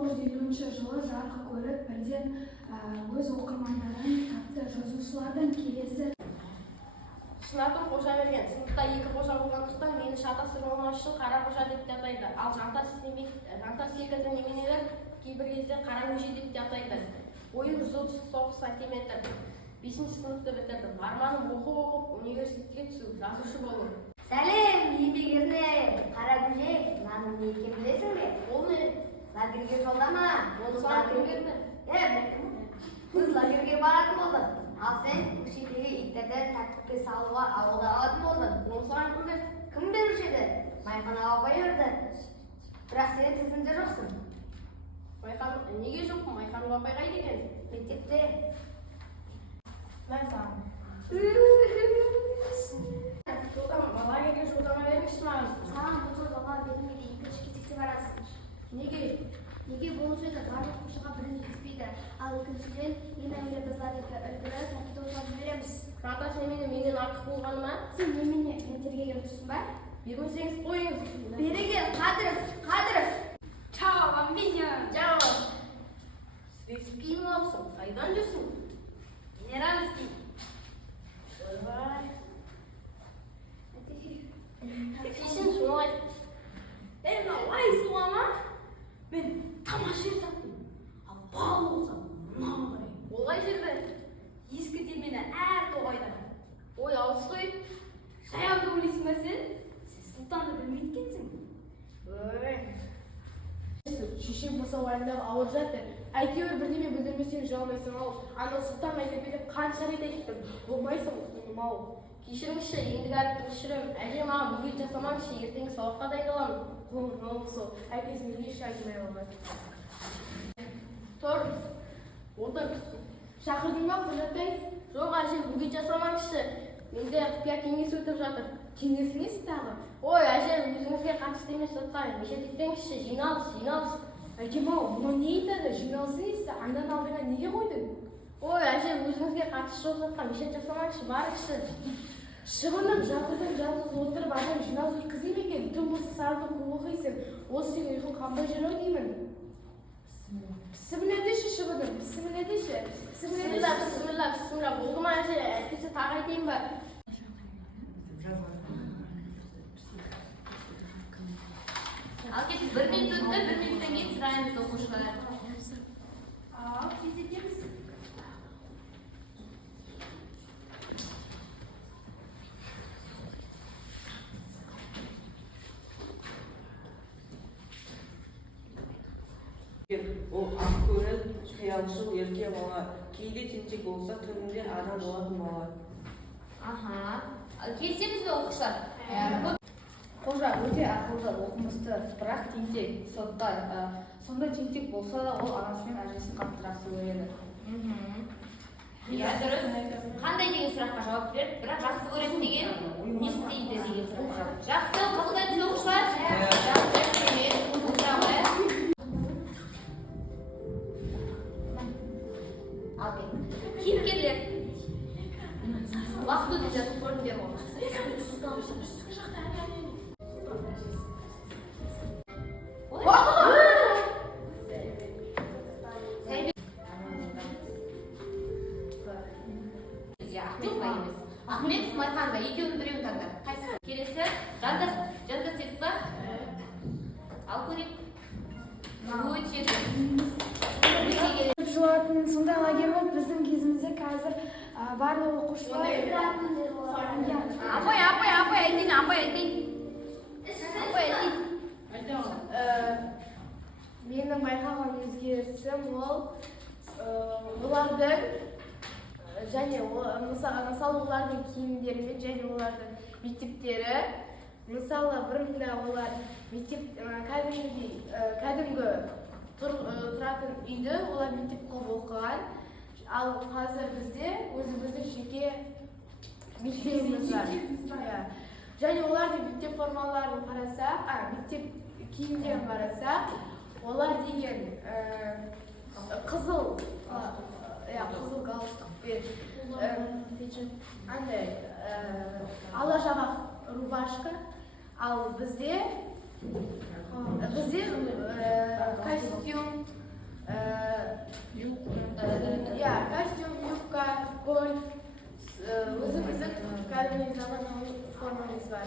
1950 жылы жарық көріп, бірден өз оқырмандарын тапты. Жазушылардан келесі. Шынатын қожа берген. Сыныпта екі қожа болғандықтан мені шатастырмау үшін қара қожа деп те атайды. Ал жантас секілді неменелер кейбір кезде қара көже деп те атайды. Бойым 139 сантиметр. 5-ші сыныпты бітірдім. Арманым оқып университетке түсу, жазушы болу. Сәлем, еңбек ерлер. Қара көже, мынаның не екенін білесің бе? Ол не? Лагерьге жолдама. Ол саған кім берді? Біз лагерьге баратын болдық. Ал сен көшедегі иттерді тәртіпке салуға ауылда алатын болдың. Ол саған кім берді? Кім беруші еді? Майқан апай берді. Бірақ сен тізімде жоқсың. Неге жоқпын? Майқан апай қайда екен? Мектепте. Мен саған. Лагерьге жолдама бермекші маған. Саған бұл жолдама берілмейді, екінші кезекте барасың. Неге? Неге болушы еді? Барлық оқушыға бірінші жетіспейді. Ал екіншіден ең әуелі біз лагерьге үлгірі тәртіпті оқып жібереміз. Жантас немене менен артық болғаны ма? Сен немене ментерге келіп тұрсың ба? Бермесеңіз қойыңыз. Бері кел, Қадыров. Чао, бомбиньо. Жау. Сіресіп киім алыпсың. Қайдан жүрсің? Генеральский. Ойбай. Кешін шуай. Мынау суама? Мен тамаша жер таптым. Ал бал болсам, мынау қарай. Ол қай жерде? Ескі термені әр тоғайда. Ой, алыс қой. Жаяуды ойлайсың ба сен? Сен сұлтанды білмейді екенсің. Шешем болса уайымдап ауырып жатыр. Әйтеуір бірдеме білдірмесең жалмайсың ау. Ана сұлтан әдебиетіп қанша рет айттым. Болмайсың, ұқтым ау. Кешіріңізші, ендігі әріптің шірім. Әже маған бөгет жасамаңызшы, ертеңгі сабаққа дайындаламын. Қолым мал сол, әкесін еш айтмай алған. Тұр, отыр. Шақырдың ба, Құжатай? Жоқ, әже, бөгет жасамаңызшы. Менде құпия кеңес өтіп жатыр. Кеңес несі тағы? Ой, әже, өзіңізге қатысты емес отқан. Мешет етпеңізші, жиналыс. Әкем-ау, мұны не айтады? Жиналысы несі? Айнаны алдыңа неге қойдың? Ой, әже, өзіңізге қатысты жоқ жатқан. Мешет жасамаңызшы, барыңызшы. Шыбынып, жалғыз отырып адам жиналыс өткізей ме екен? Түн болса сарылып көп оқисың. Осы сен ұйқың қандай жүр-ау деймін. Пісімін әдеші, шыбыным, пісімін әдеші. Бісміллә, болды ма әже? Әйтпесе тағы айтайын ба? Ал кетіп, 1 минут өтті, 1 минуттан кейін сұраймыз оқушылар. Ал, кезетеміз. Ол ақкөңіл, қиялшыл, ерке бала. Кейде тентек болса, түнінде адам болатын бала. Келісеміз бе оқушылар? Қожа өте ақылды, оқымысты, бірақ тентек, соттар. Сондай тентек болса да ол анасы мен әжесін қаттырақ сөйледі. Иә, дұрыс. Қандай деген сұраққа жауап береді, бірақ жақсы көреді деген не істейді деген сұрақ. Жақсы, қабылдаймыз оқушылар? Жақсы, отыра қояйық. Ал кет. Кейіпкерлер. Уақыт өтіп жатып көріңдер ғой. Ахмет, Майқан ба? Екеуінің біреуін таңда. Қайсысы? Келесі, жантас дедік па? Ал көрейік. Өте Жылатын сондай лагерь болып, біздің кезімізде қазір барлық оқушылар... Апай, айтайын. Менің байқаған өзгерісім ол олардың және мысалы олардың киімдері және олардың мектептері. Мысалы бұрында олар мектеп кәдімгі тұратын үйді олар мектеп қылып оқыған. Ал қазір бізде өзіміздің жеке мектебіміз бар. Және олардың мектеп формаларын қарасақ, мектеп киімдерін қарасақ, олар деген қызыл галстукпен ала жабақ рубашка, ал бізде Bizde kostyum, ya kostyum, yubka, golf, o'zi bizning zamanaviy formamiz bor.